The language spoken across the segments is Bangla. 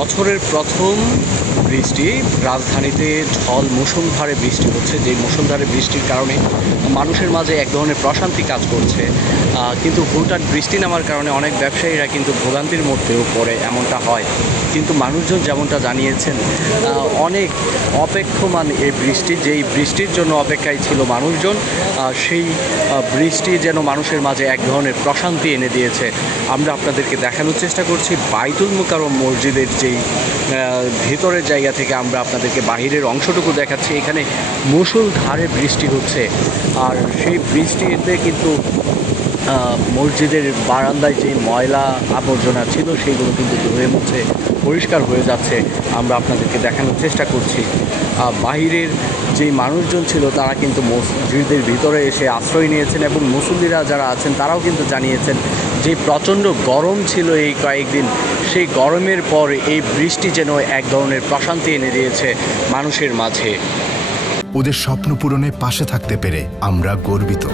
বছরের প্রথম বৃষ্টি রাজধানীতে ঝড় মুষলধারে বৃষ্টি হচ্ছে, যে মুষলধারে বৃষ্টির কারণে মানুষের মাঝে এক ধরনের প্রশান্তি কাজ করছে। কিন্তু হুটহাট বৃষ্টি নামার কারণে অনেক ব্যবসায়ীরা কিন্তু ভোগান্তির মধ্যেও পড়ে, এমনটা হয়। কিন্তু মানুষজন যেমনটা জানিয়েছেন, অনেক অপেক্ষমান এই বৃষ্টি, যেই বৃষ্টির জন্য অপেক্ষায় ছিল মানুষজন, সেই বৃষ্টি যেন মানুষের মাঝে এক ধরনের প্রশান্তি এনে দিয়েছে। আমরা আপনাদেরকে দেখানোর চেষ্টা করছি বাইতুল মুকাররম মসজিদের যেই ভেতরের জায়গা থেকে আমরা আপনাদেরকে বাহিরের অংশটুকু দেখাচ্ছি। এখানে মুষলধারে বৃষ্টি হচ্ছে, আর সেই বৃষ্টিতে কিন্তু মসজিদের বারান্দায় যে ময়লা আবর্জনা ছিল সেগুলো কিন্তু ধুয়ে মুছে পরিষ্কার হয়ে যাচ্ছে। আমরা আপনাদেরকে দেখানোর চেষ্টা করছি। বাহিরের যেই মানুষজন ছিল তারা কিন্তু মসজিদের ভিতরে এসে আশ্রয় নিয়েছেন, এবং মুসল্লিরা যারা আছেন তারাও কিন্তু জানিয়েছেন যে প্রচণ্ড গরম ছিল এই কয়েকদিন, সেই গরমের পর এই বৃষ্টি যেন এক ধরনের প্রশান্তি এনে দিয়েছে মানুষের মাঝে। ওদের স্বপ্ন পূরণে পাশে থাকতে পেরে আমরা গর্বিত।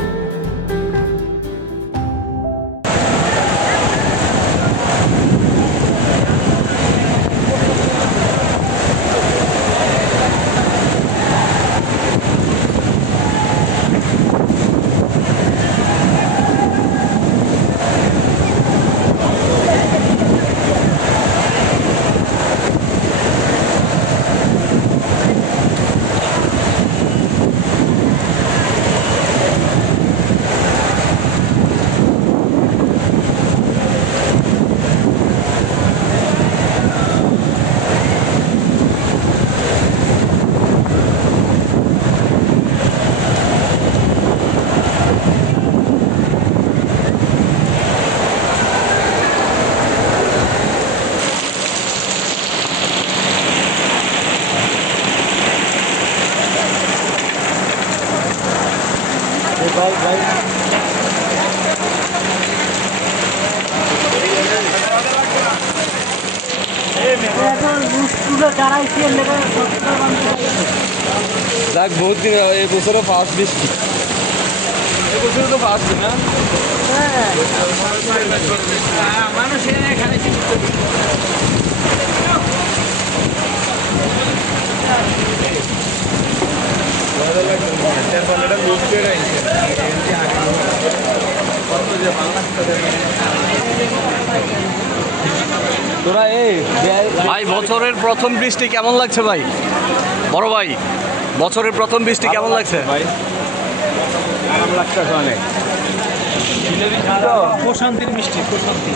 দেখ বহুত দিন এই বছরও ফার্স্ট বৃষ্টি, এই বছরও তো ফার্স্ট না। মানুষ এখানে তোরা এই ভাই, বছরের প্রথম বৃষ্টি কেমন লাগছে ভাই? বড় ভাই, বছরের প্রথম বৃষ্টি কেমন লাগছে ভাই? আরাম লাগতেছে অনেক, প্রশান্তির বৃষ্টি, প্রশান্তি।